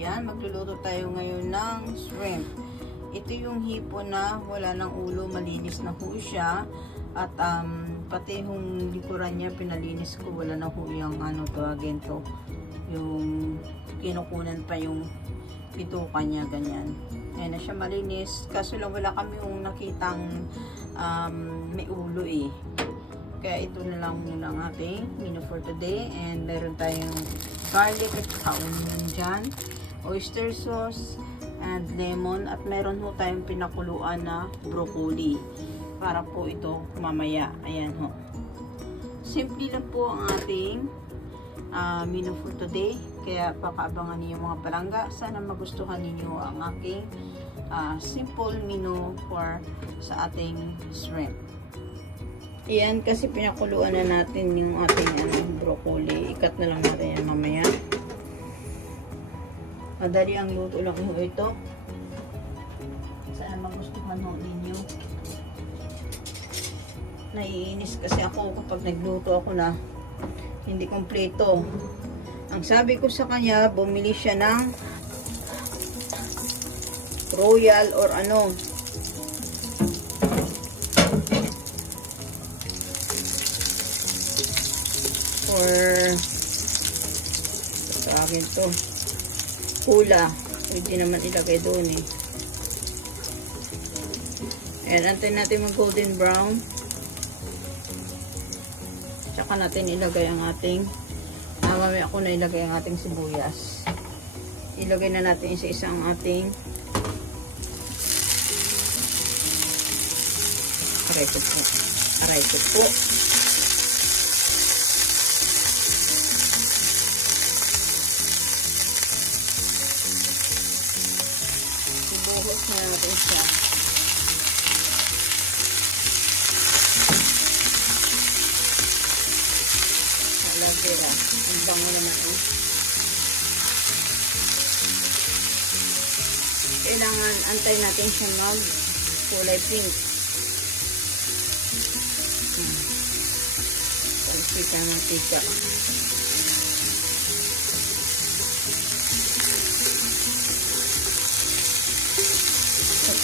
ayan, magluluto tayo ngayon ng shrimp. Ito yung hipo na wala ng ulo, malinis na ho siya. At pati yung likuran niya, pinalinis ko, wala na ho yung ano to, again to. Yung kinukunan pa yung pituka niya, ganyan. Ayan na siya malinis. Kaso lang wala kami yung nakitang may ulo eh. Kaya ito na lang muna ang ating menu for today. And meron tayong garlic at onion dyan, oyster sauce, and lemon. At meron ho tayong pinakuluan na broccoli. Para po ito mamaya. Ayan ho. Simple lang po ang ating menu for today. Kaya pakaabangan niyo mga palangga. Sana magustuhan ninyo ang aking simple menu for sa ating shrimp. Ayan, kasi pinakuluan na natin yung ating broccoli. Ikat na lang natin yan mamaya. Madali ang luto lang ho ito. Sana magustuhan ho ninyo. Naiinis kasi ako kapag nagluto ako na hindi kompleto. Ang sabi ko sa kanya, bumili siya ng royal or ano. Or tawagin to, hula. Pwede naman ilagay doon eh. Ayan, antayin natin mag golden brown. Tsaka natin ilagay ang ating mamaya ako na ilagay ang ating sibuyas. Ilagay na natin isa-isa ang ating aray ko po. Ibuhos na natin siya. Halagera. Ang bango naman ito. Kailangan antay natin siya mag kulay pink. Pansika ng tika.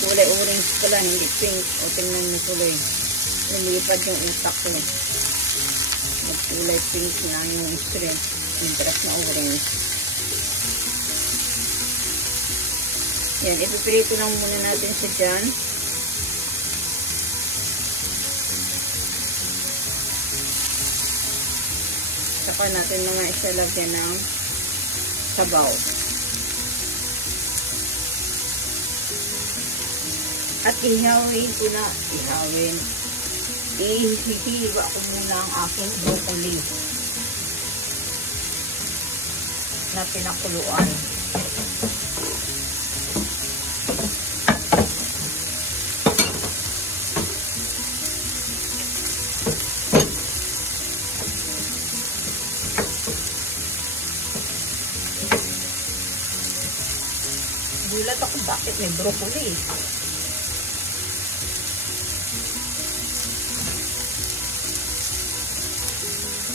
Kulay orange pala, hindi pink. O tingnan mo tuloy. Lumipad yung utak ko. Kulay pink na yung shrimp. Interest na orange. Yan, ipipirito lang muna natin siya dyan. Saka natin mga isalagyan ng sabaw. At ihawin ko na, ihihiwa ko muna ang aking broccoli na pinakuluan. Gulat ako bakit may broccoli.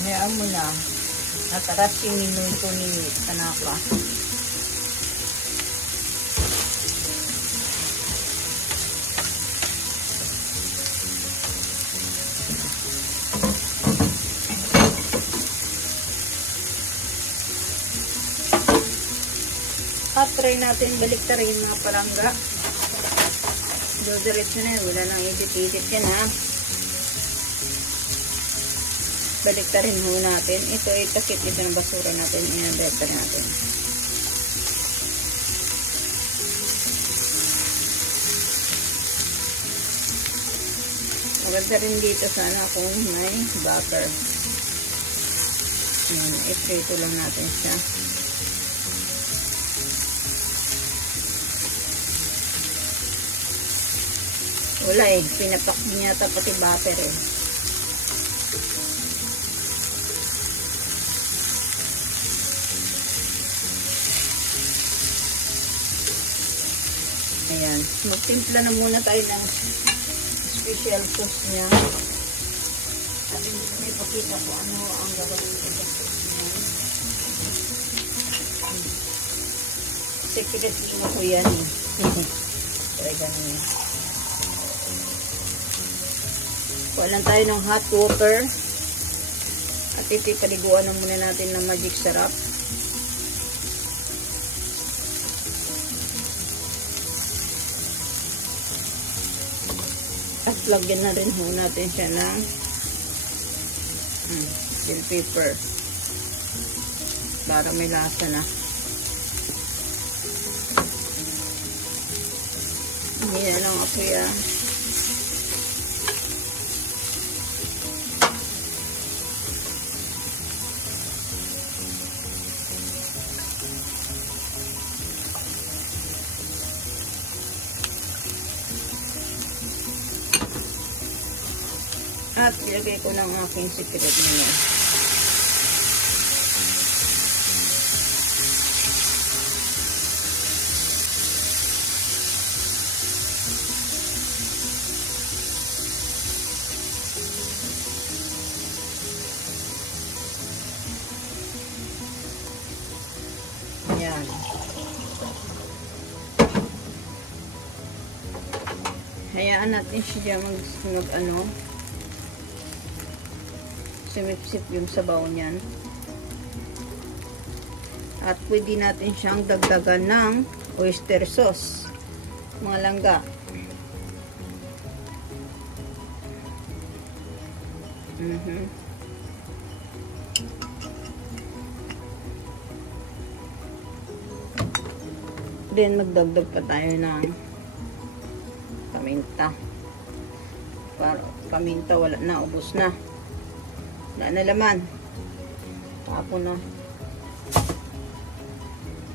Hayaan mo na. Nataras yung minuto ni Tanaka. At try natin baliktarin yung mga palangga. Diretso na yun. Wala nang edit-edit yan ha. Baliktarin muna natin. Ito ay takip ito ng basura natin. Inabeta natin. Maganda rin dito sana kung may butter. Ito lang natin siya. Wala eh. Pinapak niya ata pati butter eh. Ayan. Magtimpla na muna tayo ng special sauce niya. Sabi mo na ipakita ko ano ang gagawin ko sa sauce niya. Secretly mo ko yan eh. Try ganun. Kuha lang tayo ng hot water. At ipipaliguan na muna natin ng magic sarap. At lagyan na rin ho natin siya ng bell pepper. Para may lasa na. Hindi na lang ako yan. At ilagay ko ng aking secret menu. Ayan. Hayaan natin siya mag-ano, sumipsip yung sabaw niyan. At pwede natin siyang dagdagan ng oyster sauce. Mga langga. Then magdagdag pa tayo ng paminta. Para paminta wala na, ubos na. Wala na laman. Tapon na.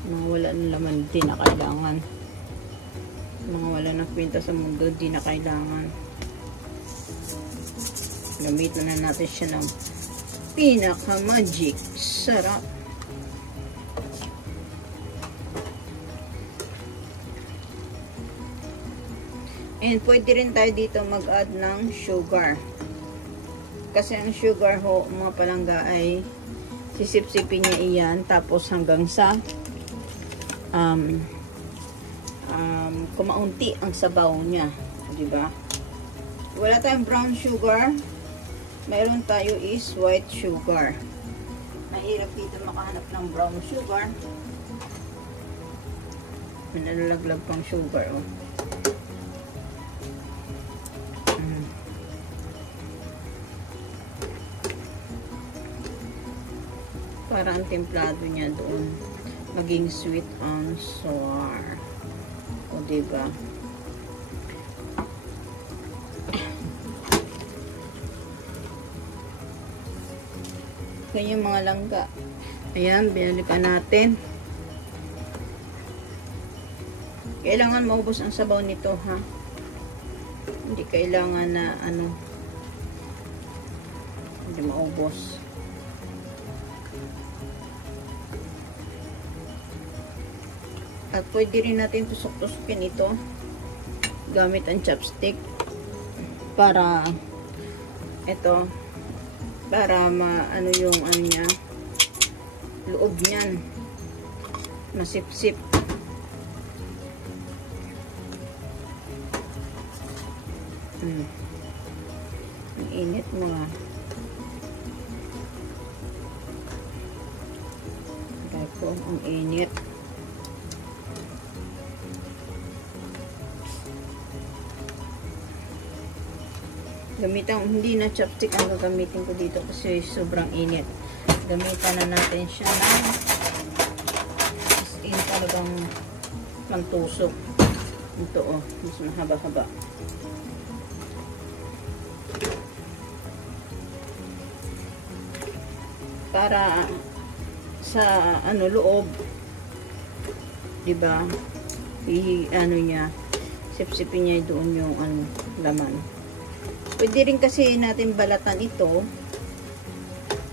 Mga wala na laman, di na kailangan. Mga wala na kwenta sa mundo, di na kailangan. Gamitan na natin siya ng pinaka-magic sarap. And pwede rin tayo dito mag-add ng sugar. Kasi ang sugar ho, mga palangga, ay sisip-sipin niya iyan. Tapos hanggang sa kumaunti ang sabaw niya. Diba? Wala tayong brown sugar. Mayroon tayo is white sugar. Mahirap dito makahanap ng brown sugar. May nalalaglag pang sugar. Oh. Para ang templado niya doon maging sweet and sour. O diba? Ganyan mga langga. Ayan, binalikan natin. Kailangan maubos ang sabaw nito, ha? Hindi kailangan na hindi maubos. At pwede rin natin tusok-tusokin ito gamit ang chopstick para maano yung niya, loob niyan masipsip. Ang init mo nga. Tapos ang init. Gamitan, hindi na chopstick ang gagamitin ko dito kasi sobrang init. Gamitan na natin siya ng talagang pantusok. Ito mas mahaba-haba. Para sa loob, diba? Niya, sipsipin niya doon yung laman. Pwede rin kasi natin balatan ito.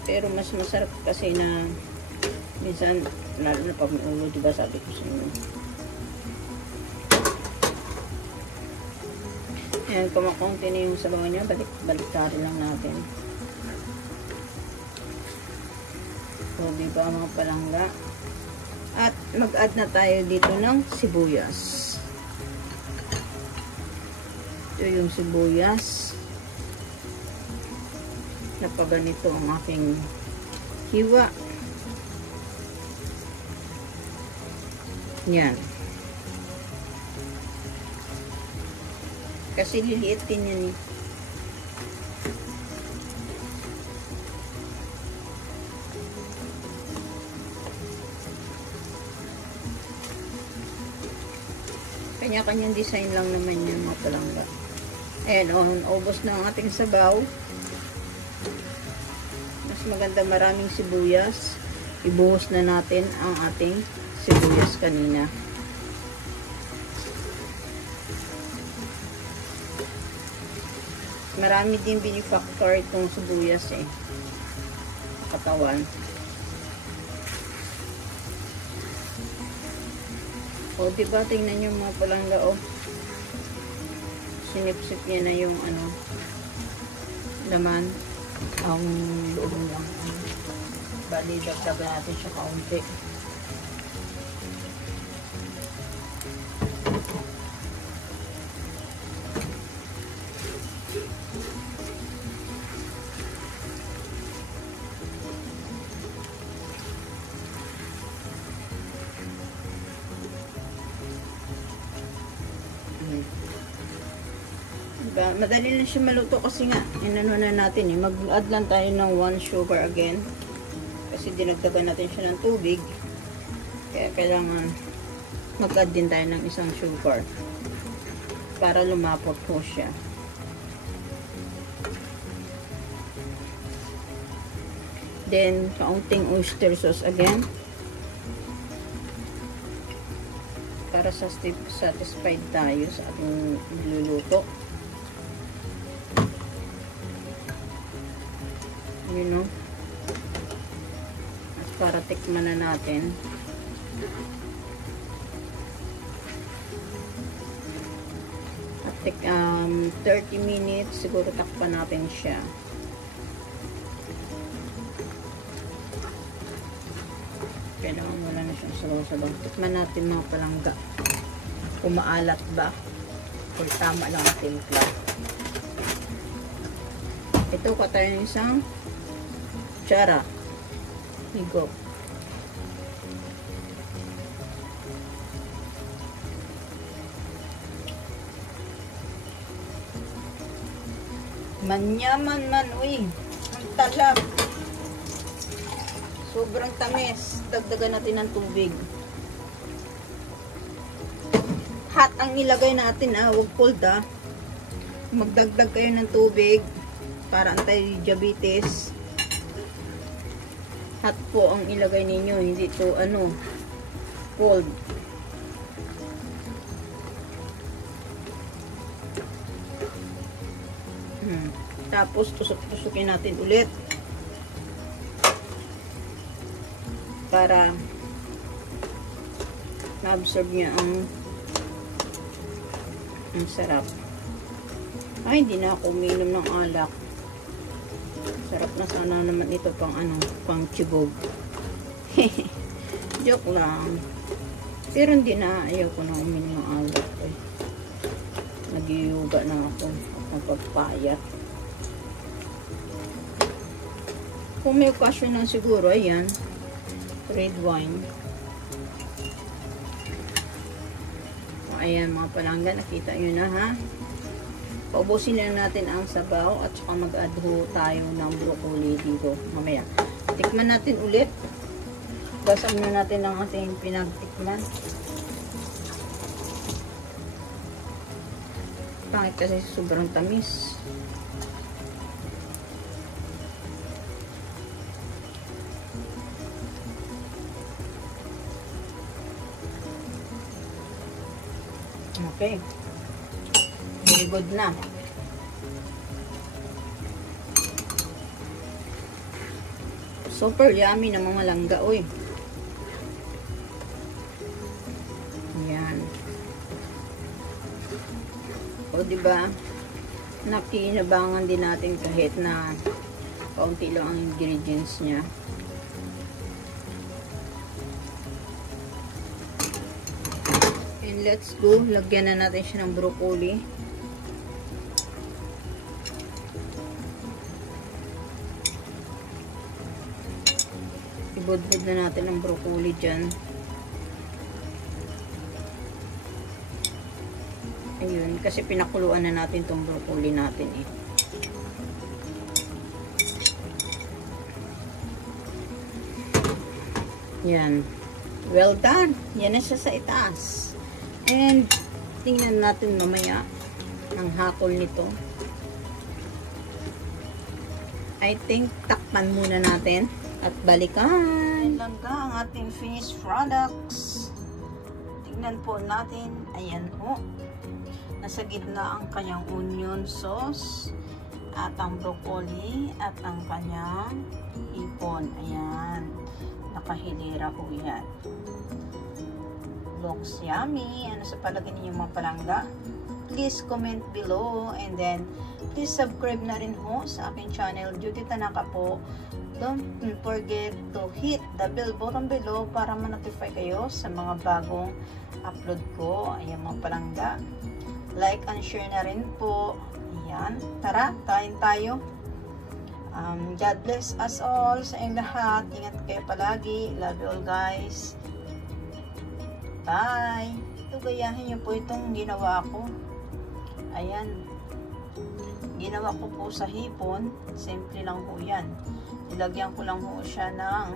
Pero mas masarap kasi na minsan, lalo na pag may ulo, diba sabi ko sa inyo. Ayan, kumakunti na yung sabaw niya. Balik-baliktari lang natin. So, diba mga palangga. At mag-add na tayo dito ng sibuyas. Ito yung sibuyas. Napaganito ang aking hiwa. Yan. Kasi liliit din yan eh. Kanya-kanyang design lang naman yung mga palangga. Ayan, ubos na ang ating sabaw. Mas maganda maraming sibuyas. Ibuhos na natin ang ating sibuyas kanina. Marami din binifactor itong sibuyas eh. Katawan. O, diba? Tingnan nyo mga palangga, o. Sinipsip niya na yung, laman. Ang loob lang. Bali, dagdagan natin siya kaunti. Madali lang siya maluto kasi nga inano na natin eh. Mag-add lang tayo ng 1 sugar again kasi dinagdagan natin siya ng tubig, kaya kailangan mag-add din tayo ng isang sugar para lumapot po siya. Then kaunting oyster sauce again para satisfied tayo sa ating niluluto. You know, at para tikman na natin. At 30 minutes siguro takpan natin siya. Kailangan wala na siyang sabaw-sabaw. Tikman natin mga palangga. Kung maalat ba o tama lang ang timpla. Ito ka tayo ng isang kutsara. Higo. Manyaman man, uy. Ang talab. Sobrang tamis. Dagdagan natin ng tubig. Hot ang ilagay natin, Huwag cold, Magdagdag kayo ng tubig para anti-diabetes. Hot po ang ilagay ninyo, hindi to cold. Tapos tusok-tusukin natin ulit para ma-absorb niya ang sarap. Ay, hindi na ako uminom ng alak. Sarap na sana naman ito pang pang chibog. Joke lang. Pero hindi na, ayaw ko na uminom ng alak. Nag-yoga na ako. Magpapayat. Kung may occasion na siguro, ayan. Red wine. Ayan mga palangga, nakita nyo na ha. Paubusin na natin ang sabaw at saka mag-add tayo ng broccoli dito mamaya. Tikman natin ulit. Basag na natin ang ating pinagtikman. Pangit kasi sobrang tamis. Okay. Very good na. Super yummy na mga langga, uy. Yan. O, diba? Nakinabangan din natin kahit na kaunti lang ang ingredients niya. And let's go. Lagyan na natin siya ng broccoli. Ibudbud na natin ang broccoli dyan. Ayun, kasi pinakuluan na natin tong broccoli natin eh. Yan. Well done. Yan na siya sa itaas. And, tingnan natin mamaya ang hakol nito. I think, takpan muna natin at balikan. Langga ang ating finished products. Tingnan po natin. Ayan po. Nasa gitna ang kanyang onion sauce at ang broccoli at ang kanyang hipon. Ayan. Nakahilera po yan. Looks yummy. Ano sa palagay ninyo mga palangga? Please comment below and then please subscribe na rin ho sa aking channel Judy Tanaka po. Don't forget to hit the bell button below para ma-notify kayo sa mga bagong upload ko. Ayan mga palangga. Like and share na rin po. Ayan. Tara, kain tayo. God bless us all sa inyong lahat. Ingat kayo palagi. Love you all guys. Bye! Ito, gayahin nyo po itong ginawa ko. Ayan. Ginawa ko po sa hipon. Simple lang po yan. Ilagyan ko lang po siya ng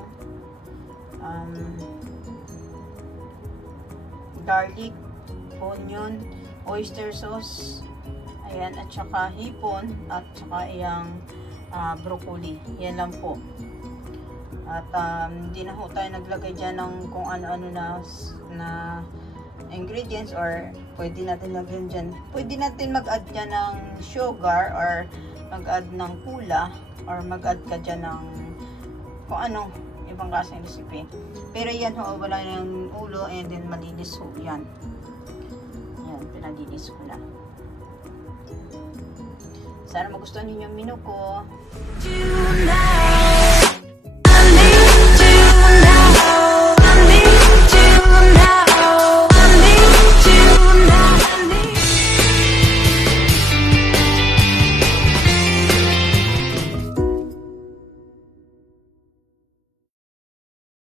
garlic, onion, oyster sauce. Ayan. At saka hipon. At saka iyang broccoli. Yan lang po. At hindi na ho tayo naglagay dyan ng kung ano-ano na ingredients or pwede natin lagyan dyan. Pwede natin mag-add dyan ng sugar or mag-add ng kula or mag-add ka dyan ng kung ano, ibang klaseng recipe. Pero yan ho, wala ng ulo and then malinis ho yan. Yan, pinalinis ko na. Sana magustuhan ninyo yung menu ko.